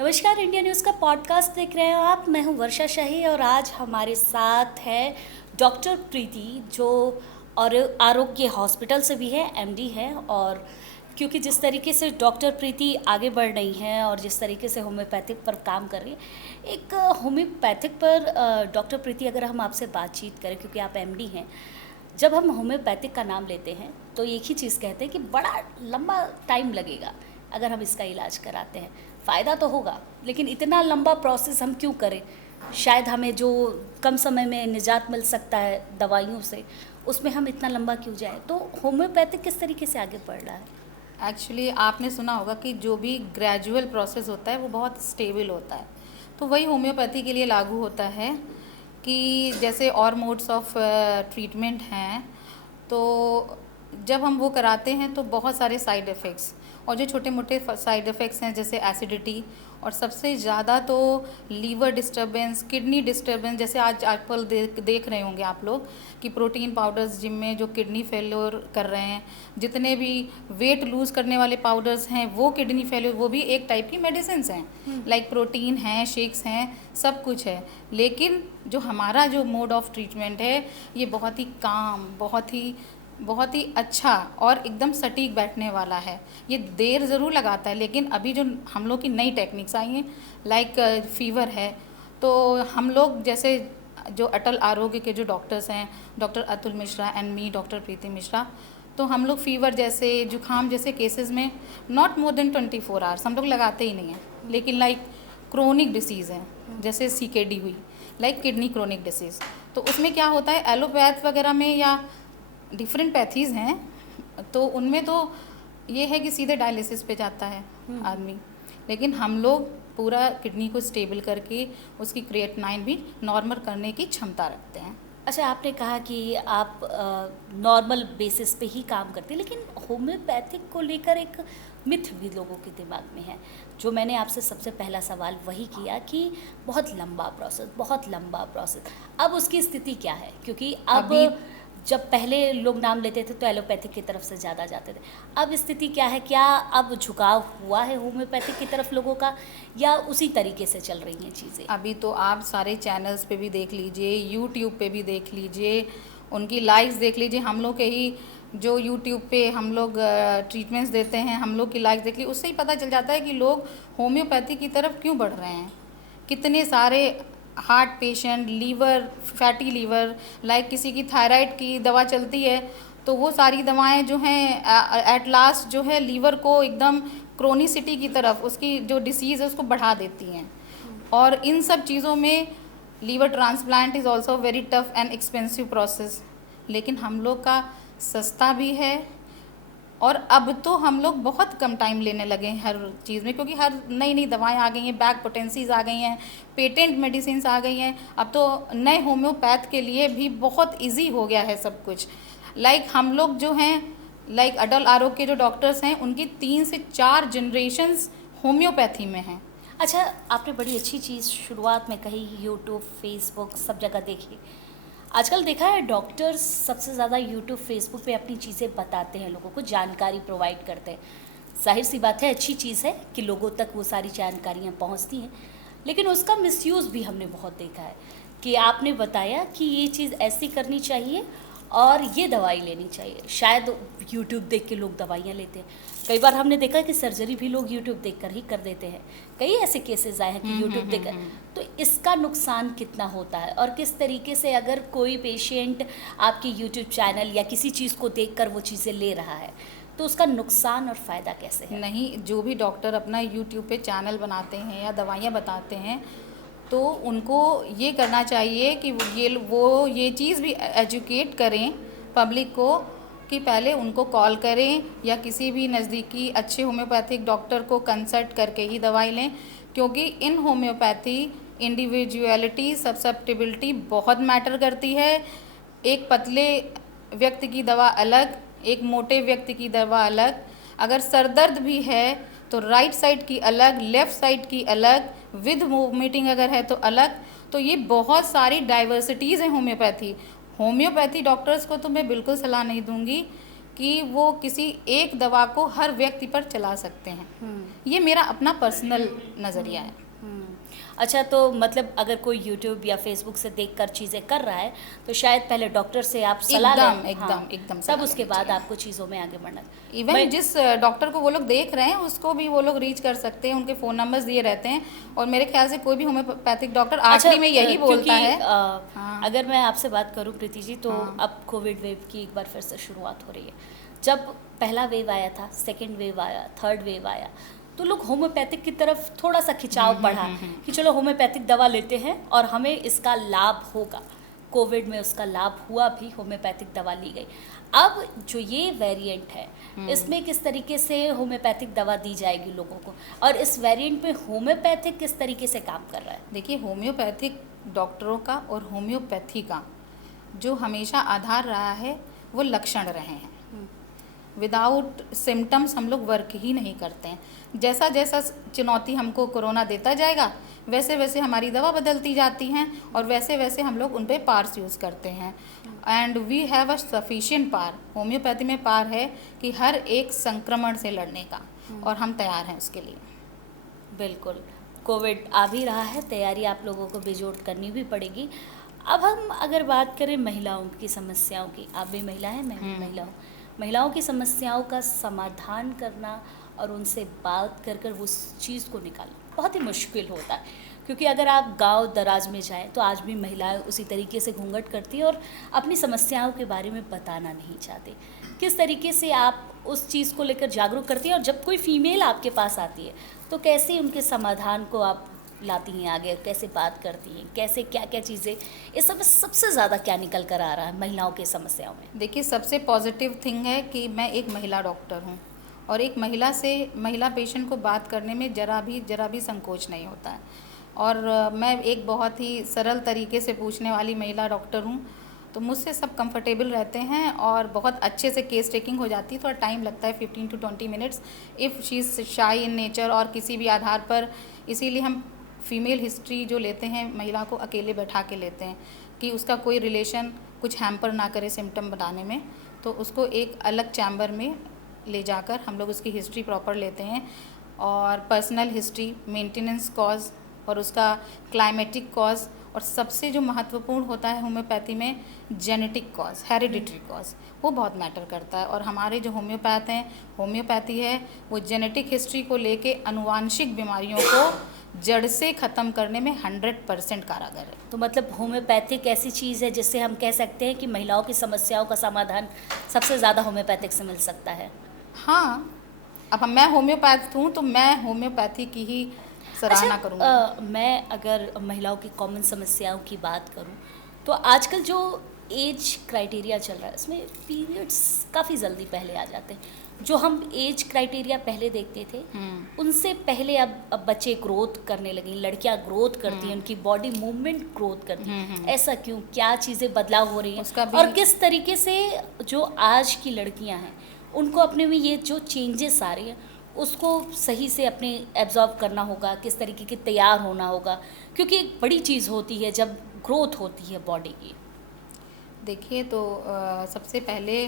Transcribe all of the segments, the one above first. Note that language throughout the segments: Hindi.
नमस्कार, इंडिया न्यूज़ का पॉडकास्ट देख रहे हो आप। मैं हूं वर्षा शाही और आज हमारे साथ है डॉक्टर प्रीति, जो और आरोग्य हॉस्पिटल से भी है, एमडी है। और क्योंकि जिस तरीके से डॉक्टर प्रीति आगे बढ़ रही हैं और जिस तरीके से होम्योपैथिक पर काम कर रही है, एक होम्योपैथिक पर डॉक्टर प्रीति, अगर हम आपसे बातचीत करें, क्योंकि आप एमडी हैं, जब हम होम्योपैथिक का नाम लेते हैं तो एक ही चीज़ कहते हैं कि बड़ा लंबा टाइम लगेगा अगर हम इसका इलाज कराते हैं। फ़ायदा तो होगा, लेकिन इतना लंबा प्रोसेस हम क्यों करें? शायद हमें जो कम समय में निजात मिल सकता है दवाइयों से, उसमें हम इतना लंबा क्यों जाएं? तो होम्योपैथिक किस तरीके से आगे बढ़ रहा है? एक्चुअली आपने सुना होगा कि जो भी ग्रेजुअल प्रोसेस होता है वो बहुत स्टेबल होता है, तो वही होम्योपैथी के लिए लागू होता है कि जैसे और मोड्स ऑफ ट्रीटमेंट हैं, तो जब हम वो कराते हैं तो बहुत सारे साइड इफ़ेक्ट्स और जो छोटे मोटे साइड इफ़ेक्ट्स हैं जैसे एसिडिटी, और सबसे ज़्यादा तो लीवर डिस्टर्बेंस, किडनी डिस्टर्बेंस। जैसे आज आजकल देख रहे होंगे आप लोग कि प्रोटीन पाउडर्स जिम में जो किडनी फेल्योर कर रहे हैं, जितने भी वेट लूज़ करने वाले पाउडर्स हैं वो किडनी फेल्योर, वो भी एक टाइप की मेडिसिन हैं। लाइक प्रोटीन हैं, शेक्स हैं, सब कुछ है। लेकिन जो हमारा जो मोड ऑफ ट्रीटमेंट है ये बहुत ही काम, बहुत ही अच्छा और एकदम सटीक बैठने वाला है। ये देर ज़रूर लगाता है, लेकिन अभी जो हम लोग की नई टेक्निक्स आई हैं, लाइक फीवर है, तो हम लोग जैसे जो अटल आरोग्य के जो डॉक्टर्स हैं, doctor Atul Mishra and me, doctor Preeti Mishra, तो हम लोग फीवर जैसे जुखाम जैसे केसेस में नॉट मोर देन 24 आवर्स हम लोग लगाते ही नहीं हैं। लेकिन लाइक क्रोनिक डिसीज़ है, जैसे सीकेडी हुई, लाइक किडनी क्रोनिक डिसीज़, तो उसमें क्या होता है, एलोपैथ वगैरह में या डिफरेंट पैथीज़ हैं, तो उनमें तो ये है कि सीधे डायलिसिस पे जाता है आदमी। लेकिन हम लोग पूरा किडनी को स्टेबल करके उसकी क्रिएटिनाइन भी नॉर्मल करने की क्षमता रखते हैं। अच्छा, आपने कहा कि आप नॉर्मल बेसिस पे ही काम करते हैं, लेकिन होम्योपैथिक को लेकर एक मिथ भी लोगों के दिमाग में है, जो मैंने आपसे सबसे पहला सवाल वही किया कि बहुत लंबा प्रोसेस, बहुत लंबा प्रोसेस। अब उसकी स्थिति क्या है? क्योंकि अब अभी जब पहले लोग नाम लेते थे तो एलोपैथिक की तरफ से ज़्यादा जाते थे। अब स्थिति क्या है? क्या अब झुकाव हुआ है होम्योपैथिक की तरफ लोगों का, या उसी तरीके से चल रही हैं चीज़ें? अभी तो आप सारे चैनल्स पे भी देख लीजिए, यूट्यूब पे भी देख लीजिए, उनकी लाइक्स देख लीजिए। हम लोग के ही जो यूट्यूब पे हम लोग ट्रीटमेंट्स देते हैं, हम लोग की लाइक्स देख लीजिए, उससे ही पता चल जाता है कि लोग होम्योपैथी की तरफ क्यों बढ़ रहे हैं। कितने सारे heart patient, liver, fatty liver, like किसी की थायराइड की दवा चलती है, तो वो सारी दवाएं जो हैं एट लास्ट जो है लीवर को एकदम क्रोनिसिटी की तरफ, उसकी जो डिसीज़ है उसको बढ़ा देती हैं। और इन सब चीज़ों में liver transplant is also very tough and expensive process, लेकिन हम लोग का सस्ता भी है। और अब तो हम लोग बहुत कम टाइम लेने लगे हैं हर चीज़ में, क्योंकि हर नई नई दवाएं आ गई हैं, बैक पोटेंसीज आ गई हैं, पेटेंट मेडिसिन आ गई हैं। अब तो नए होम्योपैथ के लिए भी बहुत इजी हो गया है सब कुछ। लाइक हम लोग जो हैं, लाइक अटल आरोग्य के जो डॉक्टर्स हैं, उनकी 3 से 4 जनरेशन्स होम्योपैथी में हैं। अच्छा, आपने बड़ी अच्छी चीज़ शुरुआत में कही, यूट्यूब, फेसबुक, सब जगह देखी। आजकल देखा है डॉक्टर्स सबसे ज़्यादा यूट्यूब, फेसबुक पे अपनी चीज़ें बताते हैं, लोगों को जानकारी प्रोवाइड करते हैं। जाहिर सी बात है, अच्छी चीज़ है कि लोगों तक वो सारी जानकारियाँ पहुँचती हैं, लेकिन उसका मिसयूज़ भी हमने बहुत देखा है कि आपने बताया कि ये चीज़ ऐसी करनी चाहिए और ये दवाई लेनी चाहिए। शायद यूट्यूब देख के लोग दवाइयाँ लेते हैं। कई बार हमने देखा कि सर्जरी भी लोग यूट्यूब देखकर ही कर देते हैं। कई ऐसे केसेस आए हैं कि यूट्यूब देखकर। तो इसका नुकसान कितना होता है, और किस तरीके से अगर कोई पेशेंट आपके यूट्यूब चैनल या किसी चीज़ को देखकर वो चीज़ें ले रहा है, तो उसका नुकसान और फ़ायदा कैसे है? नहीं, जो भी डॉक्टर अपना यूट्यूब पे चैनल बनाते हैं या दवाइयाँ बताते हैं, तो उनको ये करना चाहिए कि वो ये चीज़ भी एजुकेट करें पब्लिक को कि पहले उनको कॉल करें या किसी भी नज़दीकी अच्छे होम्योपैथिक डॉक्टर को कंसल्ट करके ही दवाई लें, क्योंकि इन होम्योपैथी इंडिविजुअलिटी, सब्सेप्टिबिलिटी बहुत मैटर करती है। एक पतले व्यक्ति की दवा अलग, एक मोटे व्यक्ति की दवा अलग। अगर सर दर्द भी है तो राइट साइड की अलग, लेफ़्ट साइड की अलग, विद मीटिंग अगर है तो अलग। तो ये बहुत सारी डाइवर्सिटीज़ हैं होम्योपैथी डॉक्टर्स को। तो मैं बिल्कुल सलाह नहीं दूंगी कि वो किसी एक दवा को हर व्यक्ति पर चला सकते हैं। ये मेरा अपना पर्सनल नज़रिया है। अच्छा, तो मतलब अगर कोई यूट्यूब या फेसबुक से देखकर चीज़ें कर रहा है तो शायद पहले डॉक्टर से आप सलाह एकदम लें। एकदम तब सलाह उसके लेनी बाद चाहिए। आपको चीज़ों में आगे बढ़ना। इवन जिस डॉक्टर को वो लोग देख रहे हैं उसको भी वो लोग रीच कर सकते हैं, उनके फ़ोन नंबर्स दिए रहते हैं। और मेरे ख्याल से कोई भी होम्योपैथिक डॉक्टर आखिरी में यही बोलता है। हाँ। अगर मैं आपसे बात करूं प्रीति जी, तो हाँ। अब कोविड वेव की एक बार फिर से शुरुआत हो रही है। जब पहला वेव आया था, सेकेंड वेव आया, थर्ड वेव आया, तो लोग होम्योपैथिक की तरफ थोड़ा सा खिंचाव बढ़ा कि चलो होम्योपैथिक दवा लेते हैं और हमें इसका लाभ होगा। कोविड में उसका लाभ हुआ भी, होम्योपैथिक दवा ली गई। अब जो ये वेरिएंट है, इसमें किस तरीके से होम्योपैथिक दवा दी जाएगी लोगों को, और इस वेरिएंट में होम्योपैथिक किस तरीके से काम कर रहा है? देखिए, होम्योपैथिक डॉक्टरों का और होम्योपैथी का जो हमेशा आधार रहा है वो लक्षण रहे हैं। विदाउट सिम्टम्स हम लोग वर्क ही नहीं करते हैं। जैसा जैसा चुनौती हमको कोरोना देता जाएगा वैसे वैसे हमारी दवा बदलती जाती हैं और वैसे वैसे हम लोग उन पे पार्स यूज़ करते हैं। And we have a sufficient पार, होम्योपैथी में पार है कि हर एक संक्रमण से लड़ने का, और हम तैयार हैं उसके लिए। बिल्कुल, कोविड आ भी रहा है, तैयारी आप लोगों को बेजोड़ करनी भी पड़ेगी। अब हम अगर बात करें महिलाओं की समस्याओं की, आप भी महिला हैं, मैं भी महिला हूँ। महिलाओं की समस्याओं का समाधान करना और उनसे बात कर कर उस चीज़ को निकालना बहुत ही मुश्किल होता है, क्योंकि अगर आप गांव दराज में जाएं तो आज भी महिलाएं उसी तरीके से घूंघट करती हैं और अपनी समस्याओं के बारे में बताना नहीं चाहती। किस तरीके से आप उस चीज़ को लेकर जागरूक करती हैं, और जब कोई फीमेल आपके पास आती है तो कैसे उनके समाधान को आप लाती हैं आगे, कैसे बात करती हैं, कैसे क्या क्या चीज़ें, इस सब में सबसे ज़्यादा क्या निकल कर आ रहा है महिलाओं की समस्याओं में? देखिए, सबसे पॉजिटिव थिंग है कि मैं एक महिला डॉक्टर हूँ और एक महिला पेशेंट को बात करने में जरा भी संकोच नहीं होता है। और मैं एक बहुत ही सरल तरीके से पूछने वाली महिला डॉक्टर हूँ, तो मुझसे सब कंफर्टेबल रहते हैं और बहुत अच्छे से केस टेकिंग हो जाती है। थोड़ा टाइम लगता है 15 to 20 minutes if she is शाई इन नेचर और किसी भी आधार पर। इसीलिए हम फीमेल हिस्ट्री जो लेते हैं महिला को अकेले बैठा के लेते हैं कि उसका कोई रिलेशन कुछ हैम्पर ना करे सिम्टम बताने में, तो उसको एक अलग चैम्बर में ले जाकर हम लोग उसकी हिस्ट्री प्रॉपर लेते हैं और पर्सनल हिस्ट्री, मेंटेनेंस कॉज और उसका क्लाइमेटिक कॉज, और सबसे जो महत्वपूर्ण होता है होम्योपैथी में जेनेटिक कॉज, हेरिडिटरी कॉज, वो बहुत मैटर करता है। और हमारे जो होम्योपैथ हैं, होम्योपैथी है वो जेनेटिक हिस्ट्री को लेके आनुवांशिक बीमारियों को जड़ से ख़त्म करने में 100% कारगर है। तो मतलब होम्योपैथिक ऐसी चीज़ है जिससे हम कह सकते हैं कि महिलाओं की समस्याओं का समाधान सबसे ज़्यादा होम्योपैथिक से मिल सकता है। हाँ, अब मैं होम्योपैथ हूँ तो मैं होम्योपैथी की ही सराहना करूँगी। मैं अगर महिलाओं की कॉमन समस्याओं की बात करूं तो आजकल जो एज क्राइटेरिया चल रहा है उसमें पीरियड्स काफ़ी जल्दी पहले आ जाते हैं। जो हम एज क्राइटेरिया पहले देखते थे उनसे पहले अब बच्चे ग्रोथ करने लगे, लड़कियां ग्रोथ करती हैं, उनकी बॉडी मूवमेंट ग्रोथ करती है। ऐसा क्यों, क्या चीज़ें बदलाव हो रही हैं, और किस तरीके से जो आज की लड़कियां हैं उनको अपने में ये जो चेंजेस आ रही हैं उसको सही से अपने एब्जॉर्ब करना होगा, किस तरीके की तैयार होना होगा, क्योंकि एक बड़ी चीज़ होती है जब ग्रोथ होती है बॉडी की। देखिए, तो सबसे पहले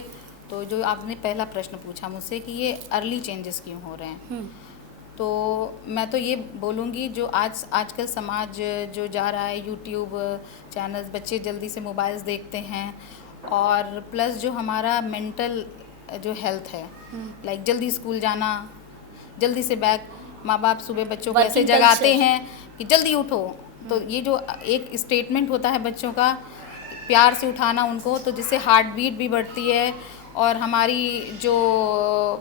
तो जो आपने पहला प्रश्न पूछा मुझसे कि ये अर्ली चेंजेस क्यों हो रहे हैं, तो मैं तो ये बोलूँगी जो आजकल समाज जो जा रहा है, यूट्यूब चैनल्स, बच्चे जल्दी से मोबाइल्स देखते हैं, और प्लस जो हमारा मेंटल जो हेल्थ है, लाइक जल्दी स्कूल जाना, जल्दी से बैग, माँ बाप सुबह बच्चों को ऐसे जगाते हैं कि जल्दी उठो, तो ये जो एक स्टेटमेंट होता है बच्चों का, प्यार से उठाना उनको, तो जिससे हार्ट बीट भी बढ़ती है और हमारी जो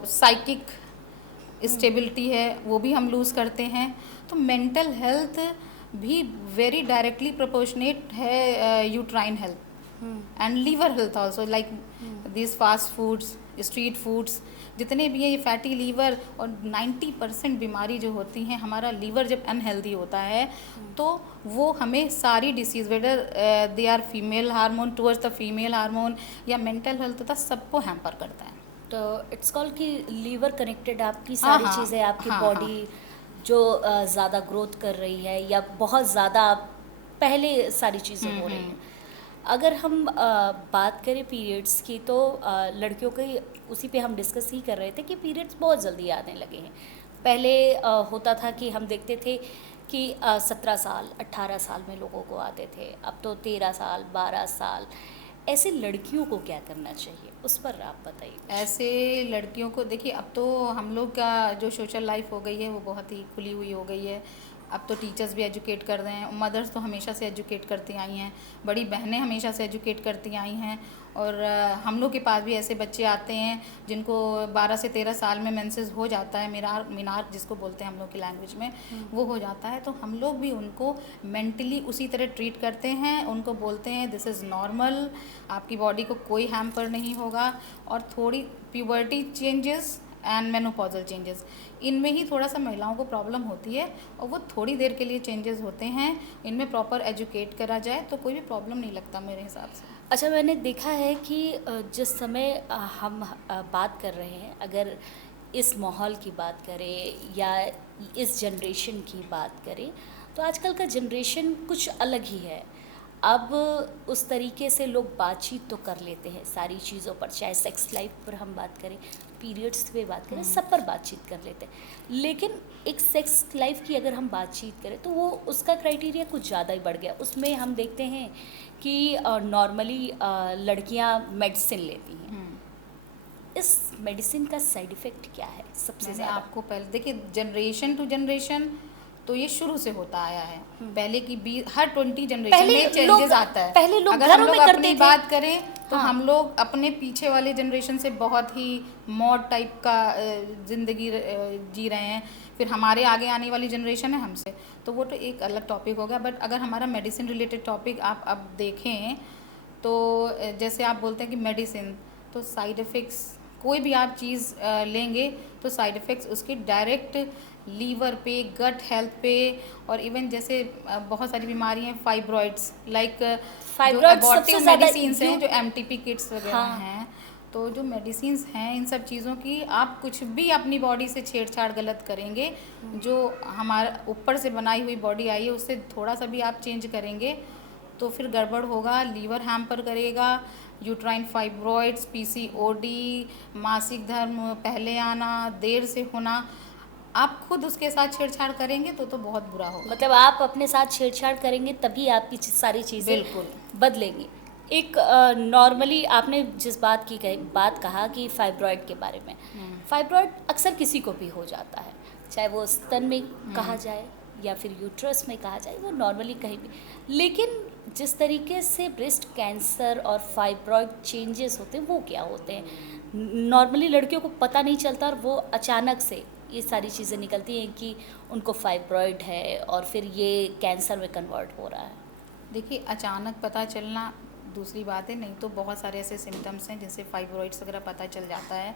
साइकिक स्टेबिलिटी है वो भी हम लूज़ करते हैं। तो मेंटल हेल्थ भी वेरी डायरेक्टली प्रोपोर्शनेट है uterine health and liver health also, like this fast foods, street foods, जितने भी हैं ये फैटी लीवर, और 90% बीमारी जो होती हैं, हमारा लीवर जब अनहेल्दी होता है तो वो हमें सारी disease, whether they are female hormone towards the female hormone या मेंटल हेल्थ होता, सबको हैम्पर करता है। तो इट्स कॉल्ड कि लीवर कनेक्टेड आपकी सारी चीज़ें, आपकी बॉडी जो ज़्यादा ग्रोथ कर रही है या बहुत ज़्यादा पहले सारी चीज़ें हो रही हैं। अगर हम बात करें पीरियड्स की तो लड़कियों की उसी पे हम डिस्कस ही कर रहे थे कि पीरियड्स बहुत जल्दी आने लगे हैं। पहले होता था कि हम देखते थे कि 17 साल 18 साल में लोगों को आते थे, अब तो 13 साल 12 साल। ऐसे लड़कियों को क्या करना चाहिए, उस पर आप बताइए। ऐसे लड़कियों को देखिए, अब तो हम लोग का जो सोशल लाइफ हो गई है वो बहुत ही खुली हुई हो गई है। अब तो टीचर्स भी एजुकेट कर रहे हैं, मदर्स तो हमेशा से एजुकेट करती आई हैं, बड़ी बहनें हमेशा से एजुकेट करती आई हैं। और हम लोग के पास भी ऐसे बच्चे आते हैं जिनको 12 से 13 साल में मेंसेस हो जाता है, मीनार जिसको बोलते हैं हम लोग की लैंग्वेज में, वो हो जाता है। तो हम लोग भी उनको मेंटली उसी तरह ट्रीट करते हैं, उनको बोलते हैं दिस इज़ नॉर्मल, आपकी बॉडी को कोई हैम्पर नहीं होगा। और थोड़ी puberty changes and menopausal changes, इनमें ही थोड़ा सा महिलाओं को प्रॉब्लम होती है और वो थोड़ी देर के लिए चेंजेस होते हैं। इनमें प्रॉपर एजुकेट करा जाए तो कोई भी प्रॉब्लम नहीं लगता मेरे हिसाब से। अच्छा, मैंने देखा है कि जिस समय हम बात कर रहे हैं, अगर इस माहौल की बात करें या इस जनरेशन की बात करें, तो आजकल का जनरेशन कुछ अलग ही है। अब उस तरीके से लोग बातचीत तो कर लेते हैं सारी चीज़ों पर, चाहे सेक्स लाइफ पर हम बात करें, पीरियड्स पे बात करें, सब पर बातचीत कर लेते हैं। लेकिन एक सेक्स लाइफ की अगर हम बातचीत करें तो वो उसका क्राइटेरिया कुछ ज़्यादा ही बढ़ गया। उसमें हम देखते हैं कि नॉर्मली लड़कियां मेडिसिन लेती हैं। इस मेडिसिन का साइड इफ़ेक्ट क्या है सबसे मैंने ज़्यादा? आपको पहले देखिए, जनरेशन टू जनरेशन तो ये शुरू से होता आया है। पहले की हर 20 जनरेशन पहले में लोग चेंजेस आता है। पहले लोग अगर हम घरों लोग में करते अपनी थे। बात करें तो हाँ। हम लोग अपने पीछे वाले जनरेशन से बहुत ही मॉड टाइप का ज़िंदगी जी रहे हैं। फिर हमारे आगे आने वाली जनरेशन है हमसे, तो वो तो एक अलग टॉपिक हो गया। बट अगर हमारा मेडिसिन रिलेटेड टॉपिक आप अब देखें तो जैसे आप बोलते हैं कि मेडिसिन, तो साइड इफ़ेक्ट्स कोई भी आप चीज़ लेंगे तो साइड इफ़ेक्ट्स उसके डायरेक्ट लीवर पे, गट हेल्थ पे, और इवन जैसे बहुत सारी बीमारी हैं, फाइब्रॉइड्स लाइक जो फाइब्रॉइड सबसे एबॉर्टिव ज़्यादा मेडिसिन्स हैं, जो एमटीपी किट्स वगैरह हाँ। हैं। तो जो मेडिसिन्स हैं इन सब चीज़ों की, आप कुछ भी अपनी बॉडी से छेड़छाड़ गलत करेंगे, जो हमारा ऊपर से बनाई हुई बॉडी आई है उससे थोड़ा सा भी आप चेंज करेंगे तो फिर गड़बड़ होगा। लीवर हैम्पर करेगा, यूट्राइन फाइब्रॉइड्स, पीसीओडी, मासिक धर्म पहले आना, देर से होना, आप खुद उसके साथ छेड़छाड़ करेंगे तो बहुत बुरा होगा। मतलब आप अपने साथ छेड़छाड़ करेंगे तभी आपकी सारी चीज़ें बिल्कुल बदलेंगी। एक नॉर्मली आपने जिस बात कहा कि फाइब्रॉइड के बारे में, फाइब्रॉइड अक्सर किसी को भी हो जाता है, चाहे वो स्तन में कहा जाए या फिर यूट्रस में कहा जाए, वो नॉर्मली कहीं भी। लेकिन जिस तरीके से ब्रेस्ट कैंसर और फाइब्रॉइड चेंजेस होते हैं वो क्या होते हैं? नॉर्मली लड़कियों को पता नहीं चलता और वो अचानक से ये सारी चीज़ें निकलती हैं कि उनको फाइब्रॉइड है और फिर ये कैंसर में कन्वर्ट हो रहा है। देखिए, अचानक पता चलना दूसरी बात है, नहीं तो बहुत सारे ऐसे सिम्टम्स हैं जिनसे फाइब्रॉइड्स वगैरह पता चल जाता है।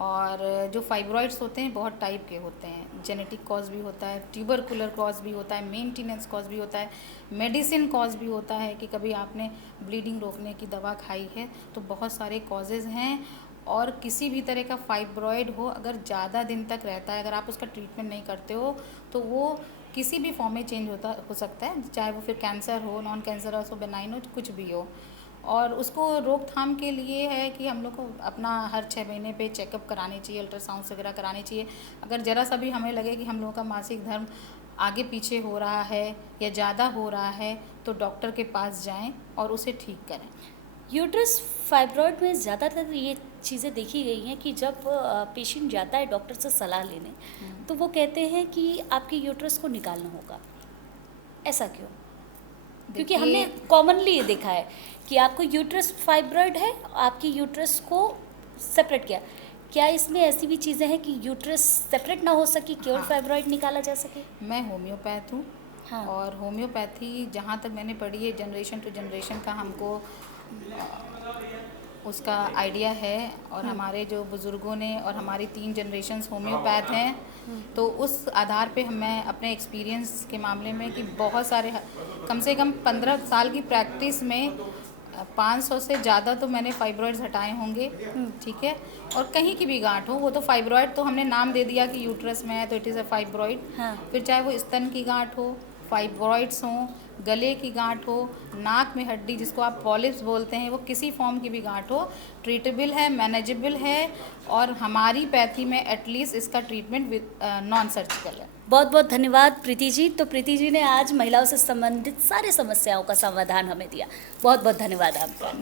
और जो फाइब्रॉइड्स होते हैं बहुत टाइप के होते हैं, जेनेटिक कॉज भी होता है, ट्यूबरकुलर कॉज भी होता है, मेंटेनेंस कॉज भी होता है, मेडिसिन कॉज भी होता है कि कभी आपने ब्लीडिंग रोकने की दवा खाई है। तो बहुत सारे कॉजेज़ हैं। और किसी भी तरह का फाइब्रॉइड हो, अगर ज़्यादा दिन तक रहता है, अगर आप उसका ट्रीटमेंट नहीं करते हो तो वो किसी भी फॉर्म में चेंज हो सकता है, चाहे वो फिर कैंसर हो, नॉन कैंसरस हो, बेनाइन हो, कुछ भी हो। और उसको रोकथाम के लिए है कि हम लोग को अपना हर 6 महीने पे चेकअप करानी चाहिए, अल्ट्रासाउंड वगैरह करानी चाहिए। अगर ज़रा सा भी हमें लगे कि हम लोगों का मासिक धर्म आगे पीछे हो रहा है या ज़्यादा हो रहा है तो डॉक्टर के पास जाएं और उसे ठीक करें। यूट्रस फाइब्रॉइड में ज़्यादातर ये चीज़ें देखी गई हैं कि जब पेशेंट जाता है डॉक्टर से सलाह लेने, तो वो कहते हैं कि आपके यूट्रस को निकालना होगा। ऐसा क्यों? क्योंकि हमने कॉमनली ये देखा है कि आपको यूट्रस फाइब्रॉइड है, आपकी यूट्रस को सेपरेट किया। क्या इसमें ऐसी भी चीज़ें हैं कि यूट्रस सेपरेट ना हो सके, केवल हाँ। फाइब्रॉइड निकाला जा सके? मैं होम्योपैथ हूँ। हाँ। और होम्योपैथी जहाँ तक मैंने पढ़ी है, जनरेशन टू जनरेशन का हमको उसका आइडिया है। और हमारे जो बुज़ुर्गों ने, और हमारी 3 जनरेशन्स होम्योपैथ हैं, तो उस आधार पे मैं अपने एक्सपीरियंस के मामले में कि बहुत सारे, कम से कम 15 साल की प्रैक्टिस में 500 से ज़्यादा तो मैंने फाइब्रॉइड्स हटाए होंगे। ठीक है। और कहीं की भी गांठ हो, वो तो फाइब्रॉइड तो हमने नाम दे दिया कि यूट्रस में है तो इट इज़ अ फाइब्रॉइड। हाँ। फिर चाहे वो स्तन की गांठ हो, फाइब्रॉइड्स हों, गले की गांठ हो, नाक में हड्डी जिसको आप पॉलिप्स बोलते हैं, वो किसी फॉर्म की भी गांठ हो, ट्रीटेबल है, मैनेजेबल है, और हमारी पैथी में एटलीस्ट इसका ट्रीटमेंट विद नॉन सर्जिकल है। बहुत बहुत धन्यवाद प्रीति जी। तो प्रीति जी ने आज महिलाओं से संबंधित सारी समस्याओं का समाधान हमें दिया। बहुत बहुत धन्यवाद आपका।